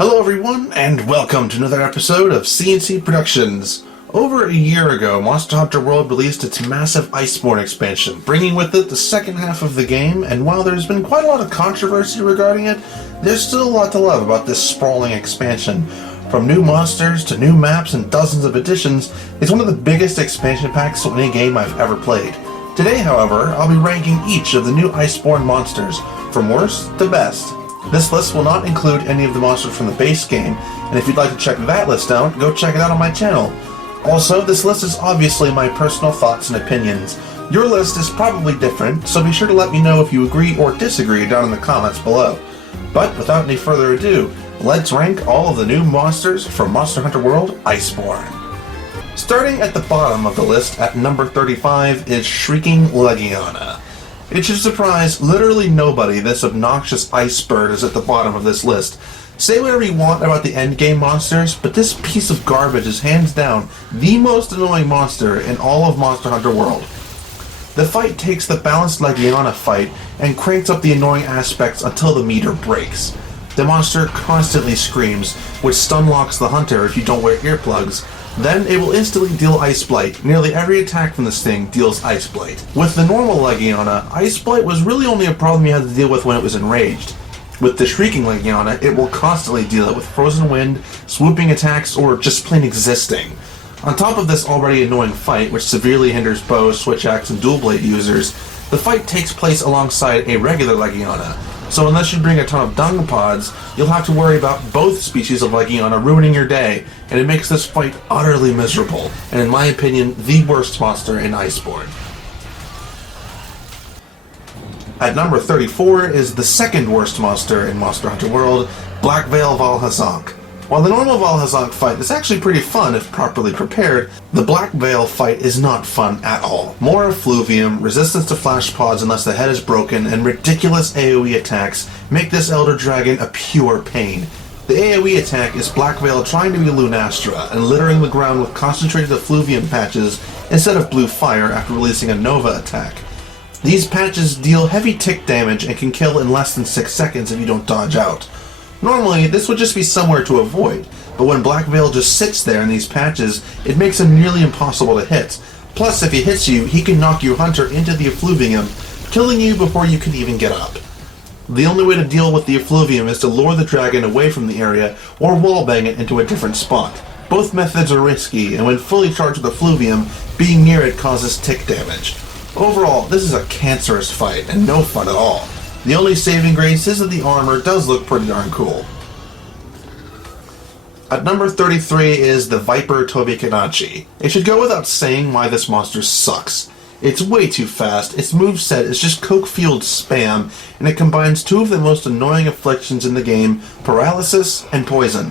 Hello everyone, and welcome to another episode of CNC Productions. Over a year ago, Monster Hunter World released its massive Iceborne expansion, bringing with it the second half of the game, and while there's been quite a lot of controversy regarding it, there's still a lot to love about this sprawling expansion. From new monsters to new maps and dozens of additions, it's one of the biggest expansion packs to any game I've ever played. Today, however, I'll be ranking each of the new Iceborne monsters, from worst to best. This list will not include any of the monsters from the base game, and if you'd like to check that list out, go check it out on my channel. Also, this list is obviously my personal thoughts and opinions. Your list is probably different, so be sure to let me know if you agree or disagree down in the comments below. But without any further ado, let's rank all of the new monsters from Monster Hunter World Iceborne. Starting at the bottom of the list at number 35 is Shrieking Leguana. It should surprise literally nobody this obnoxious ice bird is at the bottom of this list. Say whatever you want about the endgame monsters, but this piece of garbage is hands down the most annoying monster in all of Monster Hunter World. The fight takes the balanced Leguana fight and cranks up the annoying aspects until the meter breaks. The monster constantly screams, which stun locks the hunter if you don't wear earplugs. Then it will instantly deal Ice Blight. Nearly every attack from this thing deals Ice Blight. With the normal Leguana, Ice Blight was really only a problem you had to deal with when it was enraged. With the Shrieking Leguana, it will constantly deal it with Frozen Wind, swooping attacks, or just plain existing. On top of this already annoying fight, which severely hinders bow, switch axe, and dual blade users, the fight takes place alongside a regular Leguana. So unless you bring a ton of dung pods, you'll have to worry about both species of Leguana ruining your day, and it makes this fight utterly miserable, and in my opinion, the worst monster in Iceborne. At number 34 is the second worst monster in Monster Hunter World, Black Veil Valhazonk. While the normal Valhazonk fight is actually pretty fun if properly prepared, the Black Veil fight is not fun at all. More effluvium, resistance to flash pods unless the head is broken, and ridiculous AoE attacks make this Elder Dragon a pure pain. The AoE attack is Black Veil trying to be Lunastra and littering the ground with concentrated effluvium patches instead of blue fire after releasing a Nova attack. These patches deal heavy tick damage and can kill in less than 6 seconds if you don't dodge out. Normally, this would just be somewhere to avoid, but when Black Veil just sits there in these patches, it makes him nearly impossible to hit. Plus, if he hits you, he can knock your hunter into the effluvium, killing you before you can even get up. The only way to deal with the effluvium is to lure the dragon away from the area or wallbang it into a different spot. Both methods are risky, and when fully charged with effluvium, being near it causes tick damage. Overall, this is a cancerous fight, and no fun at all. The only saving grace is that the armor does look pretty darn cool. At number 33 is the Viper Toby Kadochi. It should go without saying why this monster sucks. It's way too fast, its moveset is just coke-fueled spam, and it combines two of the most annoying afflictions in the game, paralysis and poison.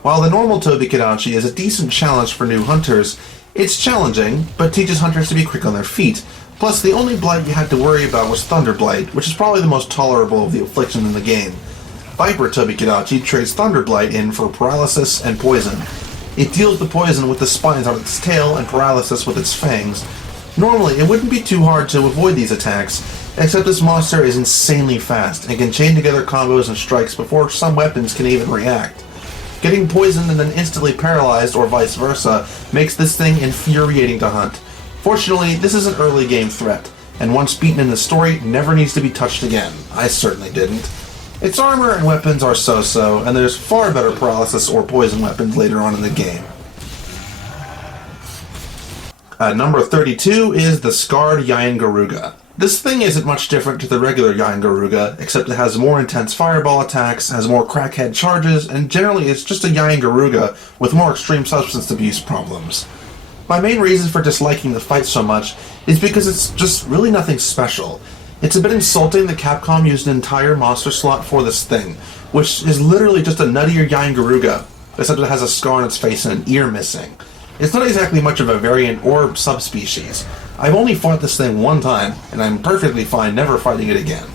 While the normal Toby Kadochi is a decent challenge for new hunters, it's challenging, but teaches hunters to be quick on their feet. Plus, the only blight you had to worry about was Thunder Blight, which is probably the most tolerable of the afflictions in the game. Viper Toby Kadochi trades Thunder Blight in for paralysis and poison. It deals the poison with the spines on its tail and paralysis with its fangs. Normally, it wouldn't be too hard to avoid these attacks, except this monster is insanely fast and can chain together combos and strikes before some weapons can even react. Getting poisoned and then instantly paralyzed, or vice versa, makes this thing infuriating to hunt. Fortunately, this is an early game threat, and once beaten in the story, never needs to be touched again. I certainly didn't. Its armor and weapons are so-so, and there's far better paralysis or poison weapons later on in the game. At number 32 is the Scarred Yayan Garuga. This thing isn't much different to the regular Yayan Garuga, except it has more intense fireball attacks, has more crackhead charges, and generally it's just a Yayan Garuga with more extreme substance abuse problems. My main reason for disliking the fight so much is because it's just really nothing special. It's a bit insulting that Capcom used an entire monster slot for this thing, which is literally just a nuttier Yayan Garuga, except it has a scar on its face and an ear missing. It's not exactly much of a variant or subspecies. I've only fought this thing one time, and I'm perfectly fine never fighting it again.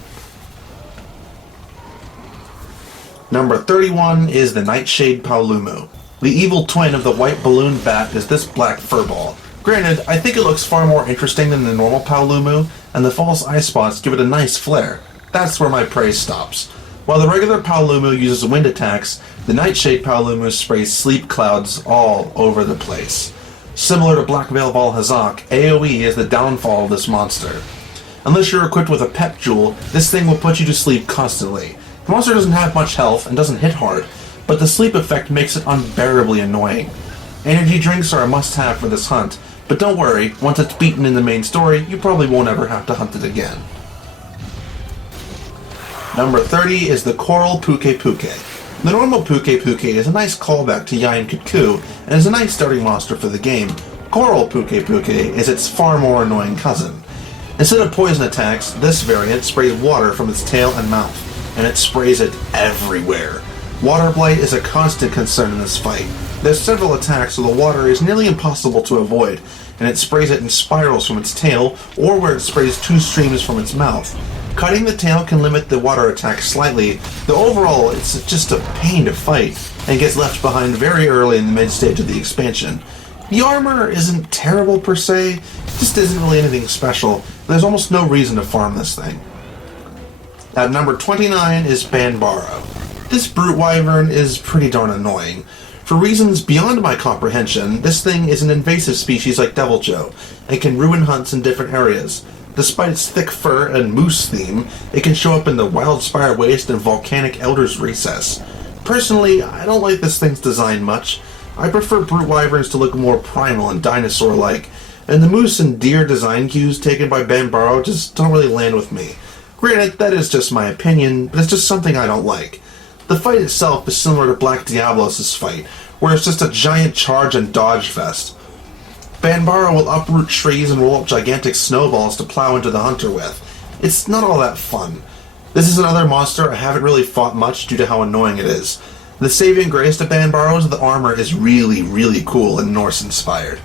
Number 31 is the Nightshade Paulumu. The evil twin of the white balloon bat is this black furball. Granted, I think it looks far more interesting than the normal Paulumu, and the false eye spots give it a nice flair. That's where my praise stops. While the regular Paulumu uses wind attacks, the Nightshade Paulumu sprays sleep clouds all over the place. Similar to Black Veil Valhazak, AoE is the downfall of this monster. Unless you're equipped with a pet jewel, this thing will put you to sleep constantly. The monster doesn't have much health and doesn't hit hard, but the sleep effect makes it unbearably annoying. Energy drinks are a must-have for this hunt, but don't worry, once it's beaten in the main story, you probably won't ever have to hunt it again. Number 30 is the Coral Puket. The normal Puket is a nice callback to Yayan Garuga and is a nice starting monster for the game. Coral Puket is its far more annoying cousin. Instead of poison attacks, this variant sprays water from its tail and mouth, and it sprays it everywhere. Water blight is a constant concern in this fight. There's several attacks so the water is nearly impossible to avoid, and it sprays it in spirals from its tail or where it sprays two streams from its mouth. Cutting the tail can limit the water attack slightly, though overall it's just a pain to fight, and gets left behind very early in the mid-stage of the expansion. The armor isn't terrible per se, it just isn't really anything special. There's almost no reason to farm this thing. At number 29 is Bambara. This brute wyvern is pretty darn annoying. For reasons beyond my comprehension, this thing is an invasive species like Deviljo, and can ruin hunts in different areas. Despite its thick fur and moose theme, it can show up in the Wildspire Waste and Volcanic Elder's Recess. Personally, I don't like this thing's design much. I prefer brute wyverns to look more primal and dinosaur-like, and the moose and deer design cues taken by Bambara just don't really land with me. Granted, that is just my opinion, but it's just something I don't like. The fight itself is similar to Black Diablos' fight, where it's just a giant charge and dodge fest. Bambara will uproot trees and roll up gigantic snowballs to plow into the hunter with. It's not all that fun. This is another monster I haven't really fought much due to how annoying it is. The saving grace to Bambara is the armor is really cool and Norse-inspired.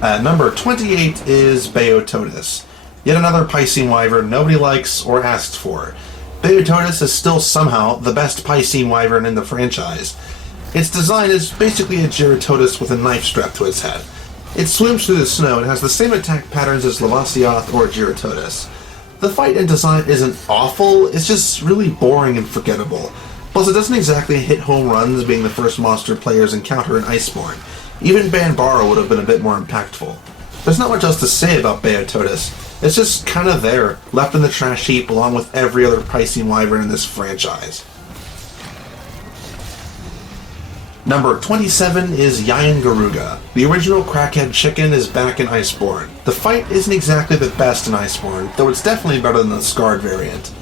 At number 28 is Beototus. Yet another Piscine wyvern nobody likes or asks for. Beototus is still somehow the best Piscine wyvern in the franchise. Its design is basically a Gyrototus with a knife strapped to its head. It swims through the snow and has the same attack patterns as Lavasioth or Gyrototus. The fight and design isn't awful, it's just really boring and forgettable. Plus it doesn't exactly hit home runs being the first monster players encounter in Iceborne. Even Bambara would have been a bit more impactful. There's not much else to say about Beototus. It's just kinda there, left in the trash heap along with every other Piscine wyvern in this franchise. Number 27 is Yayan Garuga. The original crackhead chicken is back in Iceborne. The fight isn't exactly the best in Iceborne, though it's definitely better than the Scarred variant.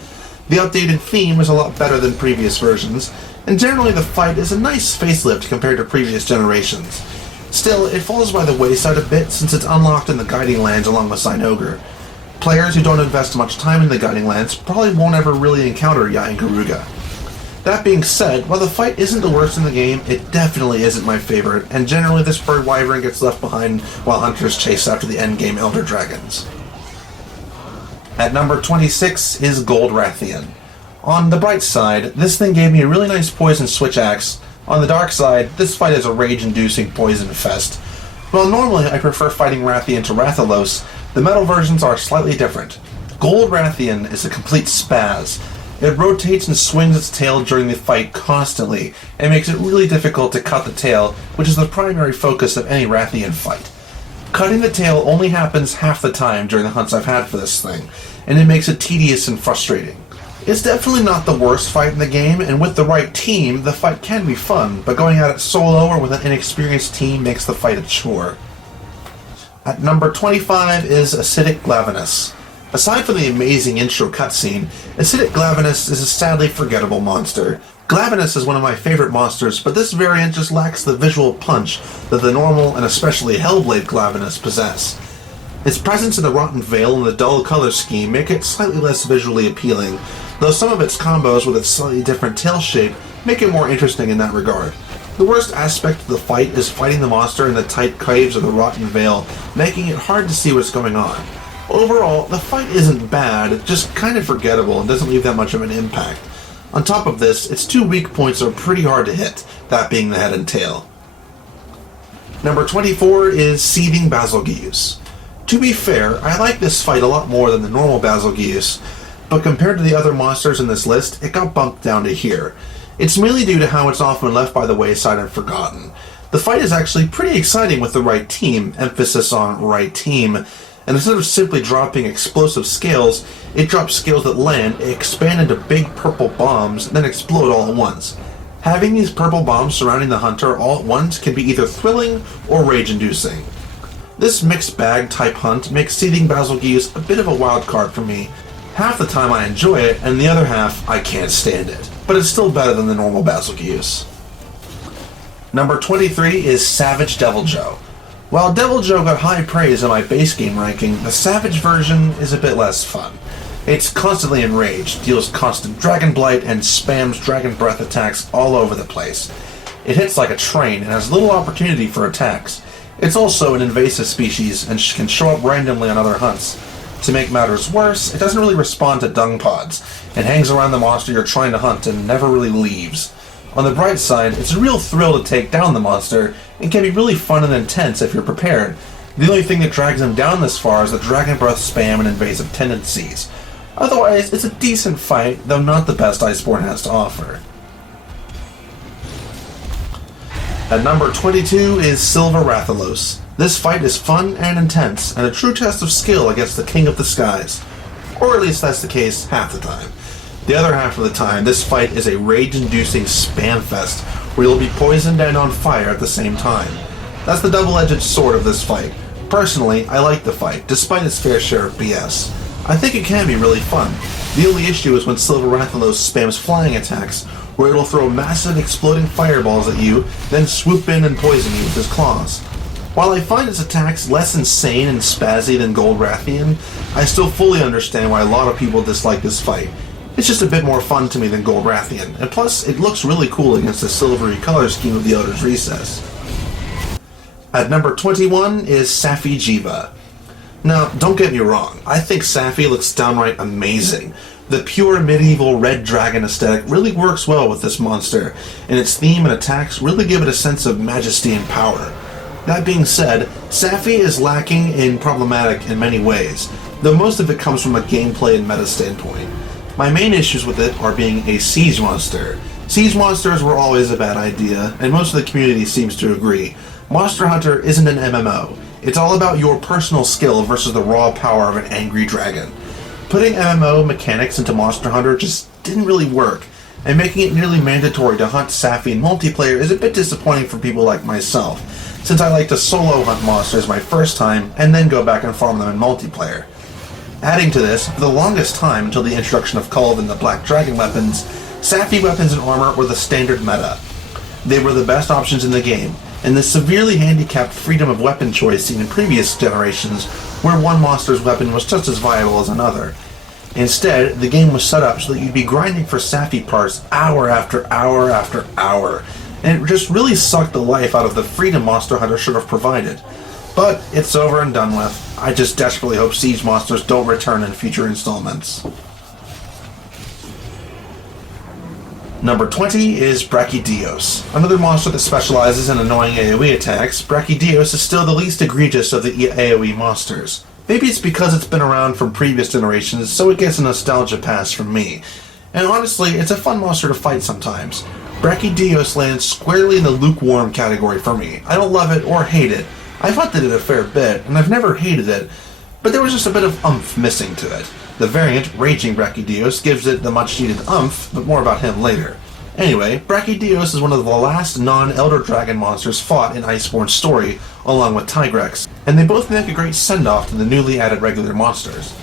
The updated theme is a lot better than previous versions, and generally the fight is a nice facelift compared to previous generations. Still, it falls by the wayside a bit since it's unlocked in the Guiding Lands along with Zinogur. Players who don't invest much time in the Guiding Lands probably won't ever really encounter Yayan Garuga. That being said, while the fight isn't the worst in the game, it definitely isn't my favorite, and generally this bird wyvern gets left behind while hunters chase after the endgame elder dragons. At number 26 is Gold Wrathion. On the bright side, this thing gave me a really nice poison switch axe. On the dark side, this fight is a rage-inducing poison fest. While normally I prefer fighting Wrathion to Rathalos, the metal versions are slightly different. Gold Wrathion is a complete spaz. It rotates and swings its tail during the fight constantly, and makes it really difficult to cut the tail, which is the primary focus of any Wrathion fight. Cutting the tail only happens half the time during the hunts I've had for this thing, and it makes it tedious and frustrating. It's definitely not the worst fight in the game, and with the right team, the fight can be fun, but going at it solo or with an inexperienced team makes the fight a chore. At number 25 is Acidic Glavinus. Aside from the amazing intro cutscene, Acidic Glavinus is a sadly forgettable monster. Glavinus is one of my favorite monsters, but this variant just lacks the visual punch that the normal and especially Hellblade Glavinus possess. Its presence in the Rotten Veil and the dull color scheme make it slightly less visually appealing, though some of its combos with its slightly different tail shape make it more interesting in that regard. The worst aspect of the fight is fighting the monster in the tight caves of the Rotten Veil, making it hard to see what's going on. Overall, the fight isn't bad, just kind of forgettable and doesn't leave that much of an impact. On top of this, its two weak points are pretty hard to hit, that being the head and tail. Number 24 is Seething Basil. To be fair, I like this fight a lot more than the normal Basil. but compared to the other monsters in this list, it got bumped down to here. It's mainly due to how it's often left by the wayside and forgotten. The fight is actually pretty exciting with the right team, emphasis on right team, and instead of simply dropping explosive scales, it drops scales that land, expand into big purple bombs, then explode all at once. Having these purple bombs surrounding the hunter all at once can be either thrilling or rage-inducing. This mixed bag type hunt makes Seething Basil a bit of a wild card for me. Half the time I enjoy it, and the other half I can't stand it. But it's still better than the normal Basil. Number 23 is Savage Devil Joe. While Devil Joe got high praise in my base game ranking, the Savage version is a bit less fun. It's constantly enraged, deals constant Dragon Blight, and spams Dragon Breath attacks all over the place. It hits like a train and has little opportunity for attacks. It's also an invasive species and can show up randomly on other hunts. To make matters worse, it doesn't really respond to dung pods, and hangs around the monster you're trying to hunt and never really leaves. On the bright side, it's a real thrill to take down the monster, and can be really fun and intense if you're prepared. The only thing that drags him down this far is the Dragon Breath spam and invasive tendencies. Otherwise, it's a decent fight, though not the best Iceborne has to offer. At number 22 is Silver Rathalos. This fight is fun and intense, and a true test of skill against the King of the Skies. Or at least that's the case half the time. The other half of the time, this fight is a rage-inducing spam fest, where you'll be poisoned and on fire at the same time. That's the double-edged sword of this fight. Personally, I like the fight, despite its fair share of BS. I think it can be really fun. The only issue is when Silver Rathalos spams flying attacks, where it'll throw massive exploding fireballs at you, then swoop in and poison you with his claws. While I find its attacks less insane and spazzy than Gold Wrathion, I still fully understand why a lot of people dislike this fight. It's just a bit more fun to me than Gold Wrathion, and plus it looks really cool against the silvery color scheme of the Elder's Recess. At number 21 is Safy Jiva. Now, don't get me wrong, I think Safy looks downright amazing. The pure medieval red dragon aesthetic really works well with this monster, and its theme and attacks really give it a sense of majesty and power. That being said, Safy is lacking in problematic in many ways, though most of it comes from a gameplay and meta standpoint. My main issues with it are being a siege monster. Siege monsters were always a bad idea, and most of the community seems to agree. Monster Hunter isn't an MMO. It's all about your personal skill versus the raw power of an angry dragon. Putting MMO mechanics into Monster Hunter just didn't really work, and making it nearly mandatory to hunt Safy in multiplayer is a bit disappointing for people like myself, since I like to solo hunt monsters my first time and then go back and farm them in multiplayer. Adding to this, for the longest time until the introduction of Cull and the Black Dragon weapons, Safy weapons and armor were the standard meta. They were the best options in the game, and the severely handicapped freedom of weapon choice seen in previous generations, where one monster's weapon was just as viable as another. Instead, the game was set up so that you'd be grinding for Safy parts hour after hour after hour, and it just really sucked the life out of the freedom Monster Hunter should have provided. But it's over and done with. I just desperately hope siege monsters don't return in future installments. Number 20 is Brachydios. Another monster that specializes in annoying AoE attacks, Brachydios is still the least egregious of the AoE monsters. Maybe it's because it's been around from previous generations, so it gets a nostalgia pass from me. And honestly, it's a fun monster to fight sometimes. Brachydios lands squarely in the lukewarm category for me. I don't love it or hate it. I've hunted it a fair bit, and I've never hated it, but there was just a bit of oomph missing to it. The variant, Raging Brachydios, gives it the much-needed oomph, but more about him later. Anyway, Brachydios is one of the last non-Elder Dragon monsters fought in Iceborne's story, along with Tigrex, and they both make a great send-off to the newly added regular monsters.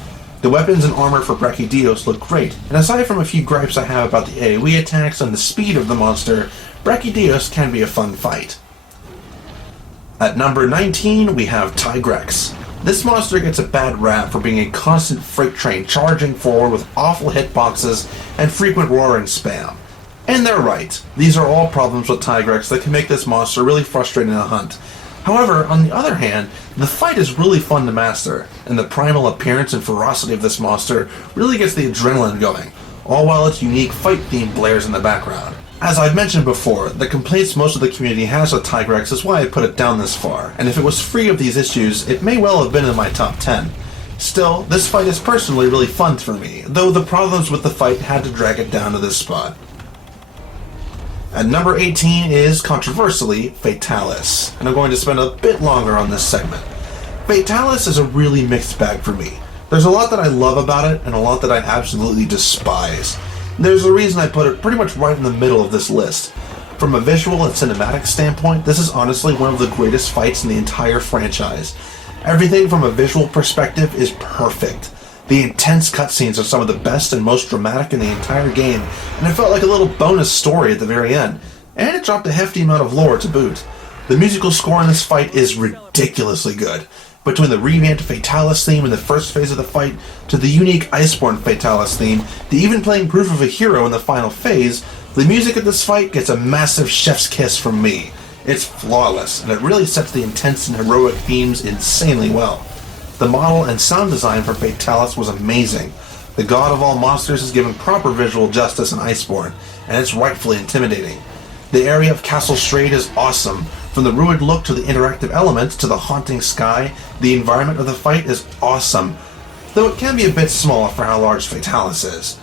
The weapons and armor for Brachydios look great, and aside from a few gripes I have about the AoE attacks and the speed of the monster, Brachydios can be a fun fight. At number 19, we have Tigrex. This monster gets a bad rap for being a constant freight train charging forward with awful hitboxes and frequent roaring spam. And they're right. These are all problems with Tigrex that can make this monster really frustrating to hunt. However, on the other hand, the fight is really fun to master, and the primal appearance and ferocity of this monster really gets the adrenaline going, all while its unique fight theme blares in the background. As I've mentioned before, the complaints most of the community has with Tigrex is why I put it down this far, and if it was free of these issues, it may well have been in my top 10. Still, this fight is personally really fun for me, though the problems with the fight had to drag it down to this spot. At number 18 is, controversially, Fatalis, and I'm going to spend a bit longer on this segment. Fatalis is a really mixed bag for me. There's a lot that I love about it, and a lot that I absolutely despise. There's a reason I put it pretty much right in the middle of this list. From a visual and cinematic standpoint, this is honestly one of the greatest fights in the entire franchise. Everything from a visual perspective is perfect. The intense cutscenes are some of the best and most dramatic in the entire game, and it felt like a little bonus story at the very end, and it dropped a hefty amount of lore to boot. The musical score in this fight is ridiculously good. Between the revamped Fatalis theme in the first phase of the fight, to the unique Iceborne Fatalis theme, to even playing Proof of a Hero in the final phase, the music of this fight gets a massive chef's kiss from me. It's flawless, and it really sets the intense and heroic themes insanely well. The model and sound design for Fatalis was amazing. The god of all monsters is given proper visual justice in Iceborne, and it's rightfully intimidating. The area of Castle Straight is awesome. From the ruined look to the interactive elements to the haunting sky, the environment of the fight is awesome, though it can be a bit small for how large Fatalis is.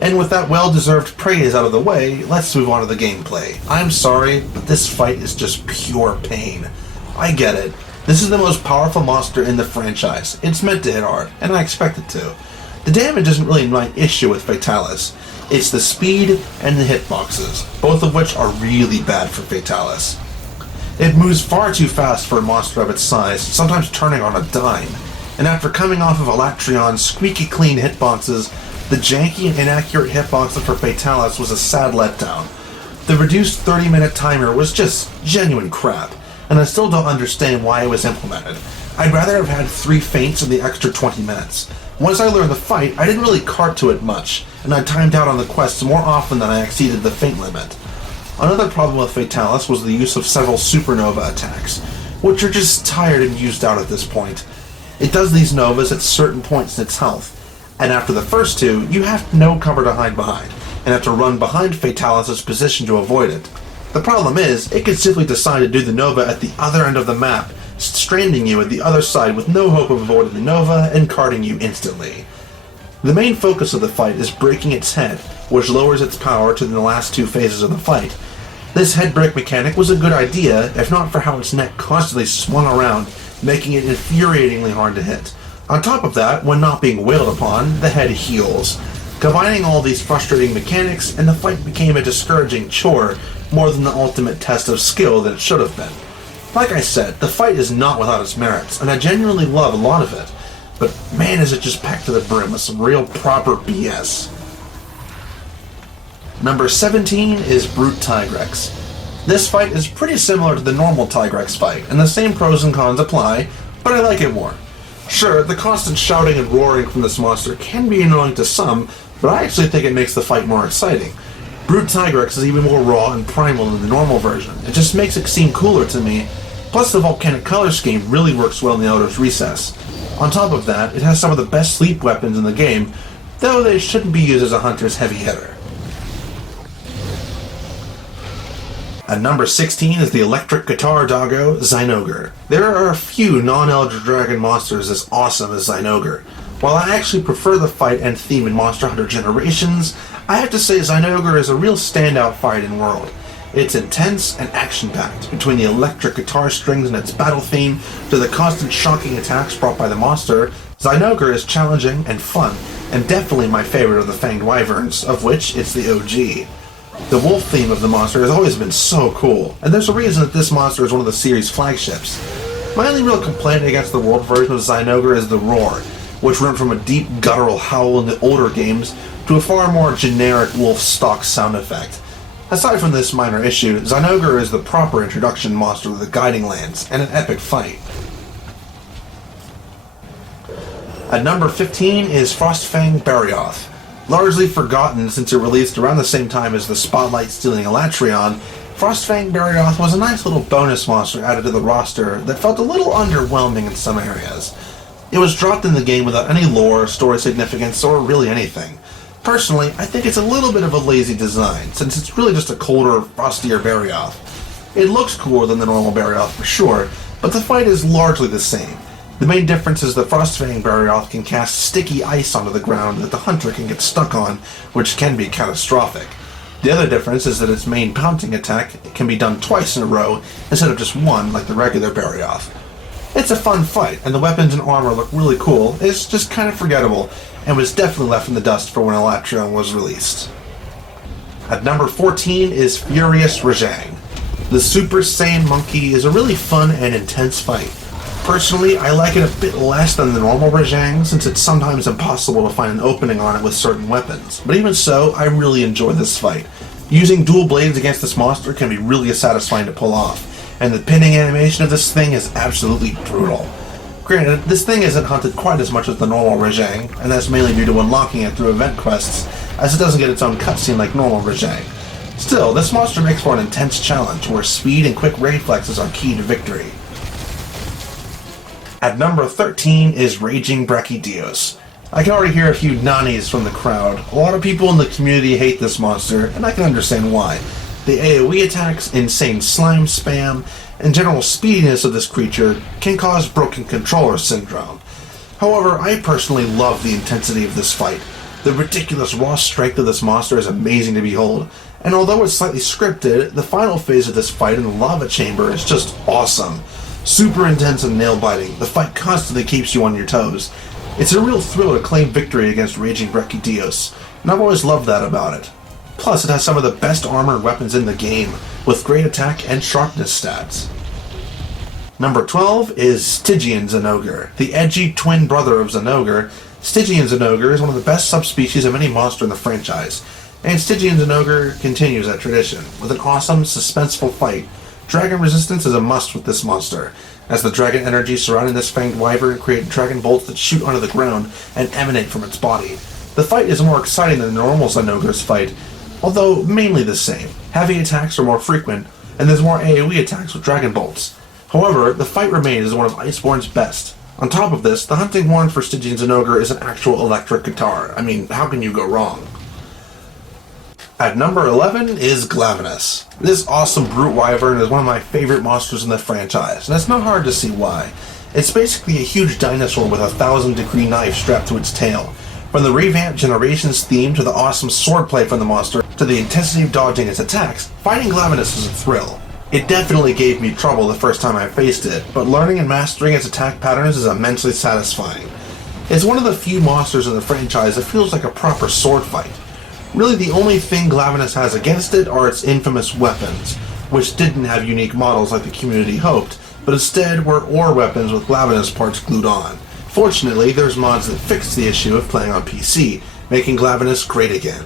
And with that well-deserved praise out of the way, let's move on to the gameplay. I'm sorry, but this fight is just pure pain. I get it. This is the most powerful monster in the franchise. It's meant to hit hard, and I expect it to. The damage isn't really my issue with Fatalis. It's the speed and the hitboxes, both of which are really bad for Fatalis. It moves far too fast for a monster of its size, sometimes turning on a dime. And after coming off of Alatreon's squeaky clean hitboxes, the janky and inaccurate hitboxes for Fatalis was a sad letdown. The reduced 30-minute timer was just genuine crap, and I still don't understand why it was implemented. I'd rather have had 3 feints in the extra 20 minutes. Once I learned the fight, I didn't really cart to it much, and I timed out on the quests more often than I exceeded the feint limit. Another problem with Fatalis was the use of several supernova attacks, which are just tired and used out at this point. It does these novas at certain points in its health, and after the first 2, you have no cover to hide behind, and have to run behind Fatalis' position to avoid it. The problem is, it can simply decide to do the nova at the other end of the map, stranding you at the other side with no hope of avoiding the nova and carting you instantly. The main focus of the fight is breaking its head, which lowers its power to the last 2 phases of the fight. This head break mechanic was a good idea, if not for how its neck constantly swung around, making it infuriatingly hard to hit. On top of that, when not being wailed upon, the head heals. Combining all these frustrating mechanics, and the fight became a discouraging chore, more than the ultimate test of skill that it should have been. Like I said, the fight is not without its merits, and I genuinely love a lot of it, but man is it just packed to the brim with some real proper BS. Number 17 is Brute Tigrex. This fight is pretty similar to the normal Tigrex fight, and the same pros and cons apply, but I like it more. Sure, the constant shouting and roaring from this monster can be annoying to some, but I actually think it makes the fight more exciting. Brute Tigrex is even more raw and primal than the normal version. It just makes it seem cooler to me. Plus, the volcanic color scheme really works well in the Outer's Recess. On top of that, it has some of the best sleep weapons in the game, though they shouldn't be used as a hunter's heavy hitter. At number 16 is the electric guitar doggo, Zinogur. There are a few non-Elder Dragon monsters as awesome as Zinogur. While I actually prefer the fight and theme in Monster Hunter Generations, I have to say Zinogur is a real standout fight in World. It's intense and action-packed, between the electric guitar strings and its battle theme to the constant shocking attacks brought by the monster. Zinogur is challenging and fun, and definitely my favorite of the Fanged Wyverns, of which it's the OG. The wolf theme of the monster has always been so cool, and there's a reason that this monster is one of the series' flagships. My only real complaint against the World version of Zinogur is the roar, which went from a deep guttural howl in the older games to a far more generic wolf stock sound effect. Aside from this minor issue, Zinogur is the proper introduction monster to the Guiding Lands, and an epic fight. At number 15 is Frostfang Barioth. Largely forgotten since it released around the same time as the spotlight-stealing Alatreon, Frostfang Barioth was a nice little bonus monster added to the roster that felt a little underwhelming in some areas. It was dropped in the game without any lore, story significance, or really anything. Personally, I think it's a little bit of a lazy design, since it's really just a colder, frostier Barioth. It looks cooler than the normal Barioth for sure, but the fight is largely the same. The main difference is the Frostfang Barioth can cast sticky ice onto the ground that the hunter can get stuck on, which can be catastrophic. The other difference is that its main pounting attack can be done twice in a row instead of just one like the regular Barioth. It's a fun fight, and the weapons and armor look really cool. It's just kind of forgettable, and was definitely left in the dust for when Elatrion was released. At number 14 is Furious Rajang. The Super Saiyan Monkey is a really fun and intense fight. Personally, I like it a bit less than the normal Rajang, since it's sometimes impossible to find an opening on it with certain weapons. But even so, I really enjoy this fight. Using dual blades against this monster can be really satisfying to pull off, and the pinning animation of this thing is absolutely brutal. Granted, this thing isn't hunted quite as much as the normal Rajang, and that's mainly due to unlocking it through event quests, as it doesn't get its own cutscene like normal Rajang. Still, this monster makes for an intense challenge, where speed and quick reflexes are key to victory. At number 13 is Raging Brachydios. I can already hear a few nannies from the crowd. A lot of people in the community hate this monster, and I can understand why. The AoE attacks, insane slime spam, and general speediness of this creature can cause broken controller syndrome. However, I personally love the intensity of this fight. The ridiculous raw strength of this monster is amazing to behold, and although it's slightly scripted, the final phase of this fight in the lava chamber is just awesome. Super intense and nail-biting, the fight constantly keeps you on your toes. It's a real thrill to claim victory against Raging Brachydios, and I've always loved that about it. Plus, it has some of the best armor and weapons in the game, with great attack and sharpness stats. Number 12 is Tijians Ogre. The edgy twin brother of Zinogur, Tijians Ogre is one of the best subspecies of any monster in the franchise, and Tijians Ogre continues that tradition, with an awesome, suspenseful fight. Dragon resistance is a must with this monster, as the dragon energy surrounding this fanged wyvern create dragon bolts that shoot onto the ground and emanate from its body. The fight is more exciting than the normal Zinogur's fight, although mainly the same. Heavy attacks are more frequent, and there's more AoE attacks with dragon bolts. However, the fight remains as one of Iceborne's best. On top of this, the hunting horn for Tijians Ogre is an actual electric guitar. I mean, how can you go wrong? At number 11 is Glavinus. This awesome brute wyvern is one of my favorite monsters in the franchise, and it's not hard to see why. It's basically a huge dinosaur with a 1000-degree knife strapped to its tail. From the revamped Generations theme to the awesome swordplay from the monster to the intensity of dodging its attacks, fighting Glavinus is a thrill. It definitely gave me trouble the first time I faced it, but learning and mastering its attack patterns is immensely satisfying. It's one of the few monsters in the franchise that feels like a proper sword fight. Really, the only thing Glavinus has against it are its infamous weapons, which didn't have unique models like the community hoped, but instead were ore weapons with Glavinus parts glued on. Fortunately, there's mods that fixed the issue of playing on PC, making Glavinus great again.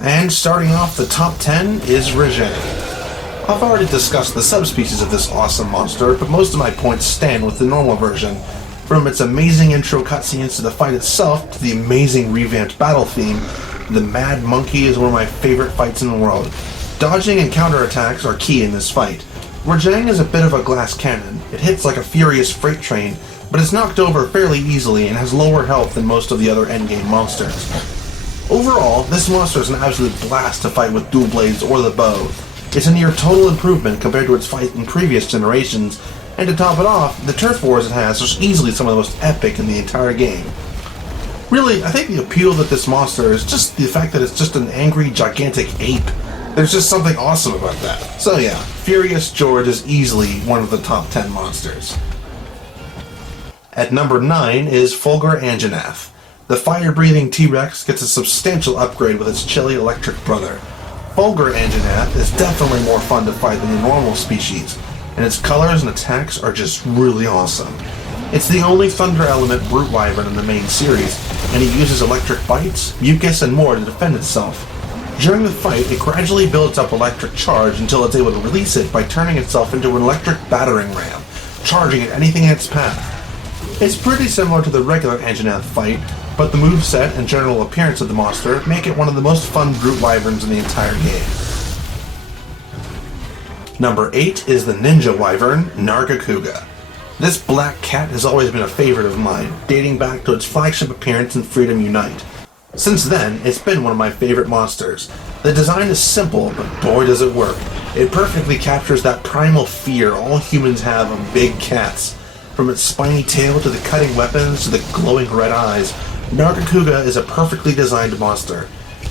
And starting off the top 10 is Regen. I've already discussed the subspecies of this awesome monster, but most of my points stand with the normal version. From its amazing intro cutscenes to the fight itself to the amazing revamped battle theme, the Mad Monkey is one of my favorite fights in the world. Dodging and counterattacks are key in this fight. Rajang is a bit of a glass cannon. It hits like a furious freight train, but is knocked over fairly easily and has lower health than most of the other endgame monsters. Overall, this monster is an absolute blast to fight with dual blades or the bow. It's a near total improvement compared to its fight in previous generations, and to top it off, the turf wars it has are easily some of the most epic in the entire game. Really, I think the appeal of this monster is just the fact that it's just an angry, gigantic ape. There's just something awesome about that. So yeah, Furious George is easily one of the top 10 monsters. At number 9 is Folger Anjanath. The fire-breathing Tigrex gets a substantial upgrade with its chilly electric brother. Folger Anjanath is definitely more fun to fight than the normal species, and its colors and attacks are just really awesome. It's the only Thunder Element brute wyvern in the main series, and it uses electric bites, mucus, and more to defend itself. During the fight, it gradually builds up electric charge until it's able to release it by turning itself into an electric battering ram, charging at anything in its path. It's pretty similar to the regular Anjanath fight, but the moveset and general appearance of the monster make it one of the most fun brute wyverns in the entire game. Number 8 is the ninja wyvern, Nargokuga. This black cat has always been a favorite of mine, dating back to its flagship appearance in Freedom Unite. Since then, it's been one of my favorite monsters. The design is simple, but boy does it work. It perfectly captures that primal fear all humans have of big cats. From its spiny tail to the cutting weapons to the glowing red eyes, Nargokuga is a perfectly designed monster.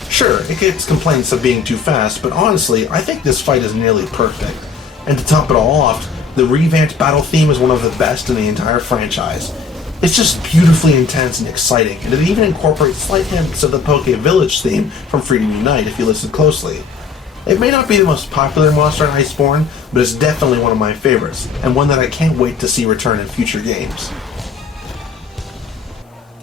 Sure, it gets complaints of being too fast, but honestly, I think this fight is nearly perfect. And to top it all off, the revamped battle theme is one of the best in the entire franchise. It's just beautifully intense and exciting, and it even incorporates slight hints of the Poke Village theme from Freedom Unite if you listen closely. It may not be the most popular monster in Iceborne, but it's definitely one of my favorites, and one that I can't wait to see return in future games.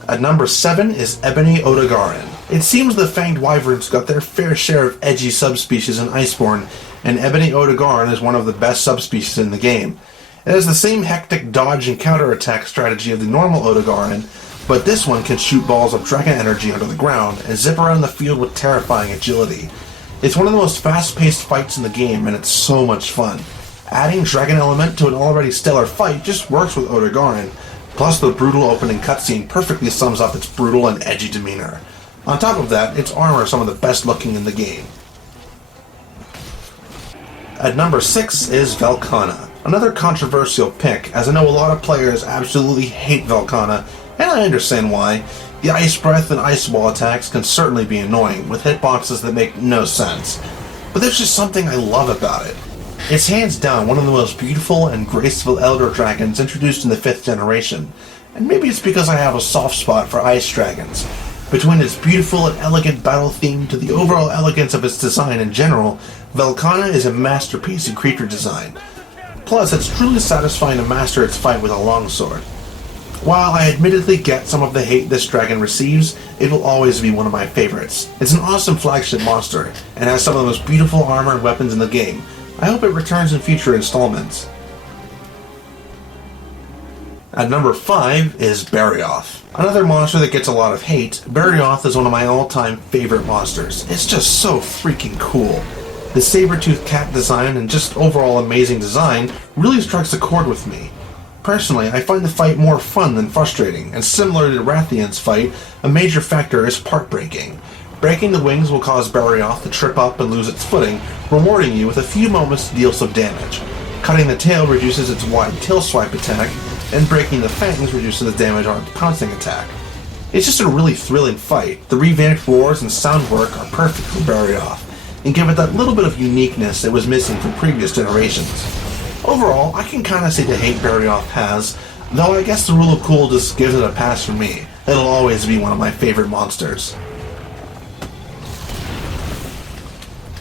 At number 7 is Ebony Odagarin. It seems the Fanged Wyverns got their fair share of edgy subspecies in Iceborne, and Ebony Odagarin is one of the best subspecies in the game. It has the same hectic dodge and counterattack strategy of the normal Odagarin, but this one can shoot balls of dragon energy under the ground and zip around the field with terrifying agility. It's one of the most fast-paced fights in the game, and it's so much fun. Adding dragon element to an already stellar fight just works with Odagarin, plus the brutal opening cutscene perfectly sums up its brutal and edgy demeanor. On top of that, its armor is some of the best looking in the game. At number 6 is Velkana. Another controversial pick, as I know a lot of players absolutely hate Velkana, and I understand why. The Ice Breath and Ice Wall attacks can certainly be annoying, with hitboxes that make no sense. But there's just something I love about it. It's hands down one of the most beautiful and graceful Elder Dragons introduced in the 5th generation, and maybe it's because I have a soft spot for ice dragons. Between its beautiful and elegant battle theme to the overall elegance of its design in general, Velkana is a masterpiece in creature design. Plus, it's truly satisfying to master its fight with a longsword. While I admittedly get some of the hate this dragon receives, it will always be one of my favorites. It's an awesome flagship monster, and has some of the most beautiful armor and weapons in the game. I hope it returns in future installments. At number 5 is Beototus. Another monster that gets a lot of hate, Beototus is one of my all-time favorite monsters. It's just so freaking cool. The saber-toothed cat design and just overall amazing design really strikes a chord with me. Personally, I find the fight more fun than frustrating, and similar to Wrathion's fight, a major factor is part breaking. Breaking the wings will cause Beototus to trip up and lose its footing, rewarding you with a few moments to deal some damage. Cutting the tail reduces its wide tail swipe attack, and breaking the fangs reduces the damage on its pouncing attack. It's just a really thrilling fight. The revamped roars and sound work are perfect for Beototus, and give it that little bit of uniqueness that was missing from previous generations. Overall, I can kinda see the hate Beototus has, though I guess the rule of cool just gives it a pass for me. It'll always be one of my favorite monsters.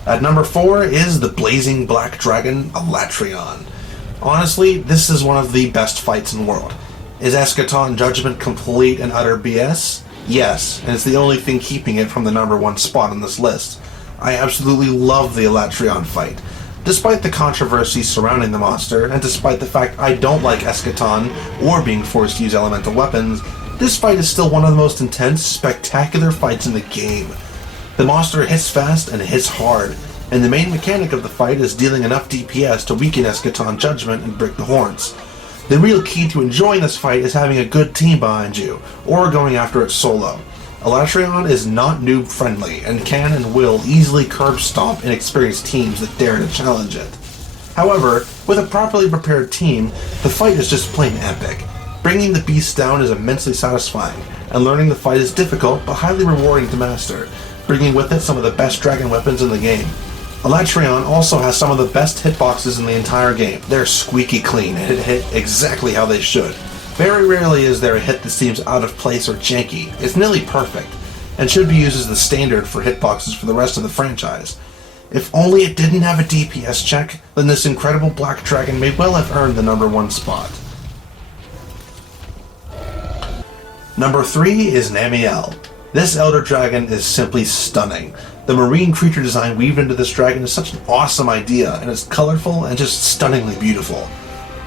At number 4 is the blazing black dragon, Wrathion. Honestly, this is one of the best fights in the world. Is Eschaton Judgment complete and utter BS? Yes, and it's the only thing keeping it from the number 1 spot on this list. I absolutely love the Wrathion fight. Despite the controversy surrounding the monster, and despite the fact I don't like Eschaton or being forced to use elemental weapons, this fight is still one of the most intense, spectacular fights in the game. The monster hits fast and hits hard, and the main mechanic of the fight is dealing enough DPS to weaken Eschaton Judgment and break the horns. The real key to enjoying this fight is having a good team behind you, or going after it solo. Wrathion is not noob friendly, and can and will easily curb stomp inexperienced teams that dare to challenge it. However, with a properly prepared team, the fight is just plain epic. Bringing the beast down is immensely satisfying, and learning the fight is difficult but highly rewarding to master, bringing with it some of the best dragon weapons in the game. Wrathion also has some of the best hitboxes in the entire game. They're squeaky clean and hit exactly how they should. Very rarely is there a hit that seems out of place or janky. It's nearly perfect, and should be used as the standard for hitboxes for the rest of the franchise. If only it didn't have a DPS check, then this incredible black dragon may well have earned the number 1 spot. Number 3 is Namiel. This Elder Dragon is simply stunning. The marine creature design weaved into this dragon is such an awesome idea, and it's colorful and just stunningly beautiful.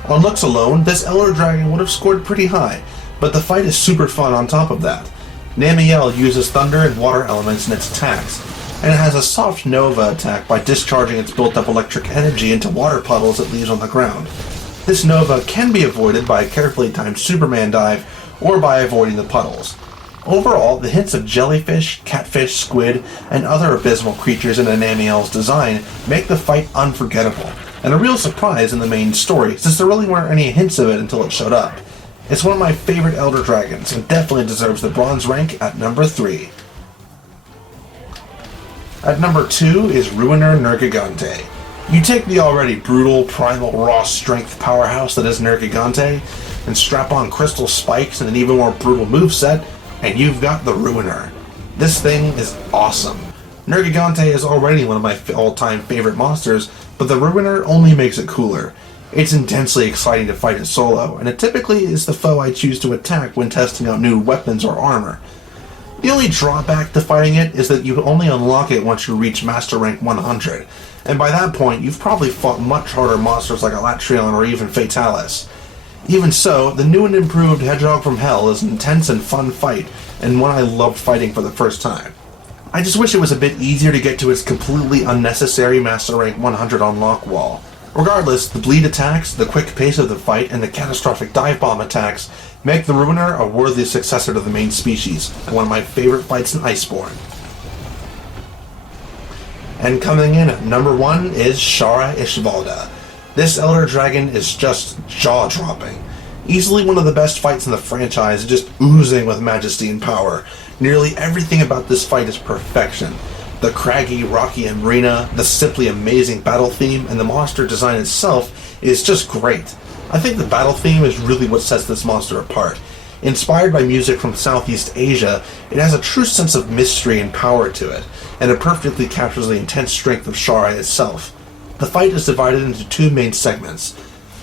On looks alone, this Elder Dragon would have scored pretty high, but the fight is super fun on top of that. Namiel uses thunder and water elements in its attacks, and it has a soft Nova attack by discharging its built-up electric energy into water puddles it leaves on the ground. This Nova can be avoided by a carefully timed Superman dive, or by avoiding the puddles. Overall, the hints of jellyfish, catfish, squid, and other abysmal creatures in Namiel's design make the fight unforgettable, and a real surprise in the main story, since there really weren't any hints of it until it showed up. It's one of my favorite Elder Dragons, and definitely deserves the bronze rank at number 3. At number 2 is Ruiner Nergigante. You take the already brutal, primal, raw strength powerhouse that is Nergigante, and strap on crystal spikes and an even more brutal moveset, and you've got the Ruiner. This thing is awesome. Nergigante is already one of my all-time favorite monsters, but the Ruiner only makes it cooler. It's intensely exciting to fight it solo, and it typically is the foe I choose to attack when testing out new weapons or armor. The only drawback to fighting it is that you only unlock it once you reach Master Rank 100, and by that point you've probably fought much harder monsters like Wrathion or even Fatalis. Even so, the new and improved Hedgehog from Hell is an intense and fun fight, and one I loved fighting for the first time. I just wish it was a bit easier to get to its completely unnecessary Master Rank 100 unlock wall. Regardless, the bleed attacks, the quick pace of the fight, and the catastrophic dive bomb attacks make the Ruiner a worthy successor to the main species, and one of my favorite fights in Iceborne. And coming in at number 1 is Sera Ishvalda. This Elder Dragon is just jaw-dropping. Easily one of the best fights in the franchise, just oozing with majesty and power. Nearly everything about this fight is perfection. The craggy, rocky arena, the simply amazing battle theme, and the monster design itself is just great. I think the battle theme is really what sets this monster apart. Inspired by music from Southeast Asia, it has a true sense of mystery and power to it, and it perfectly captures the intense strength of Sera itself. The fight is divided into 2 main segments.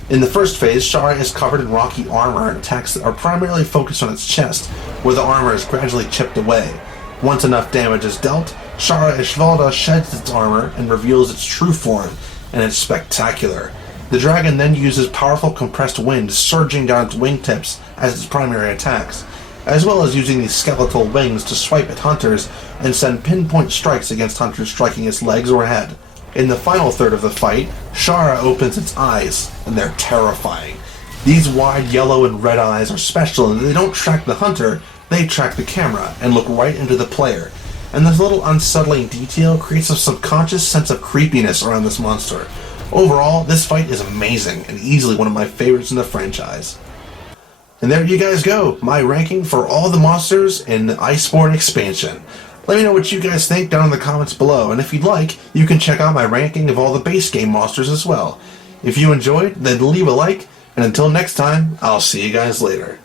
In the first phase, Sera is covered in rocky armor and attacks that are primarily focused on its chest, where the armor is gradually chipped away. Once enough damage is dealt, Sera Ishvalda sheds its armor and reveals its true form, and it's spectacular. The dragon then uses powerful compressed wind surging down its wingtips as its primary attacks, as well as using these skeletal wings to swipe at hunters and send pinpoint strikes against hunters striking its legs or head. In the final third of the fight, Sera opens its eyes, and they're terrifying. These wide yellow and red eyes are special in that they don't track the hunter, they track the camera and look right into the player. And this little unsettling detail creates a subconscious sense of creepiness around this monster. Overall, this fight is amazing and easily one of my favorites in the franchise. And there you guys go, my ranking for all the monsters in the Iceborne expansion. Let me know what you guys think down in the comments below, and if you'd like, you can check out my ranking of all the base game monsters as well. If you enjoyed, then leave a like, and until next time, I'll see you guys later.